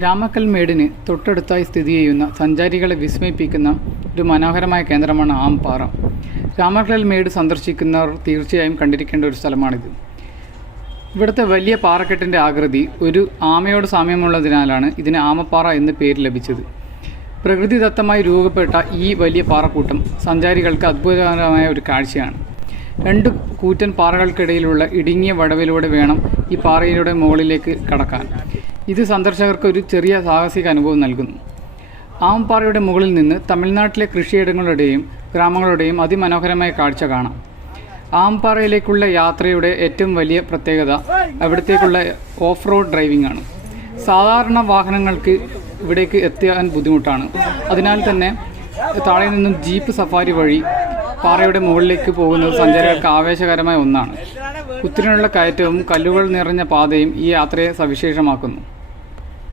രാമക്കൽ മേടിന് തൊട്ടടുത്തായി സ്ഥിതി ചെയ്യുന്ന സഞ്ചാരികളെ വിസ്മയിപ്പിക്കുന്ന ഒരു മനോഹരമായ കേന്ദ്രമാണ് ആമപ്പാറ. രാമക്കൽ മേട് സന്ദർശിക്കുന്നവർ തീർച്ചയായും കണ്ടിരിക്കേണ്ട ഒരു സ്ഥലമാണിത്. ഇവിടുത്തെ വലിയ പാറക്കെട്ടിൻ്റെ ആകൃതി ഒരു ആമയോട് സാമ്യമുള്ളതിനാലാണ് ഇതിന് ആമപ്പാറ എന്ന് പേര് ലഭിച്ചത്. പ്രകൃതിദത്തമായി രൂപപ്പെട്ട ഈ വലിയ പാറക്കൂട്ടം സഞ്ചാരികൾക്ക് അത്ഭുതകരമായ ഒരു കാഴ്ചയാണ്. രണ്ട് കൂറ്റൻ പാറകൾക്കിടയിലുള്ള ഇടുങ്ങിയ വടവിലൂടെ വേണം ഈ പാറയിലൂടെ മുകളിലേക്ക് കടക്കാൻ. ഇത് സന്ദർശകർക്ക് ഒരു ചെറിയ സാഹസിക അനുഭവം നൽകുന്നു. ആമപ്പാറയുടെ മുകളിൽ നിന്ന് തമിഴ്നാട്ടിലെ കൃഷിയിടങ്ങളുടെയും ഗ്രാമങ്ങളുടെയും അതിമനോഹരമായ കാഴ്ച കാണാം. ആമപ്പാറയിലേക്കുള്ള യാത്രയുടെ ഏറ്റവും വലിയ പ്രത്യേകത അവിടത്തേക്കുള്ള ഓഫ് റോഡ് ഡ്രൈവിംഗ് ആണ്. സാധാരണ വാഹനങ്ങൾക്ക് ഇവിടേക്ക് എത്താൻ ബുദ്ധിമുട്ടാണ്. അതിനാൽ തന്നെ താഴെ നിന്നും ജീപ്പ് സഫാരി വഴി പാറയുടെ മുകളിലേക്ക് പോകുന്നത് സഞ്ചാരികൾക്ക് ആവേശകരമായ ഒന്നാണ്. കുത്തിനുള്ള കയറ്റവും കല്ലുകൾ നിറഞ്ഞ പാതയും ഈ യാത്രയെ സവിശേഷമാക്കുന്നു.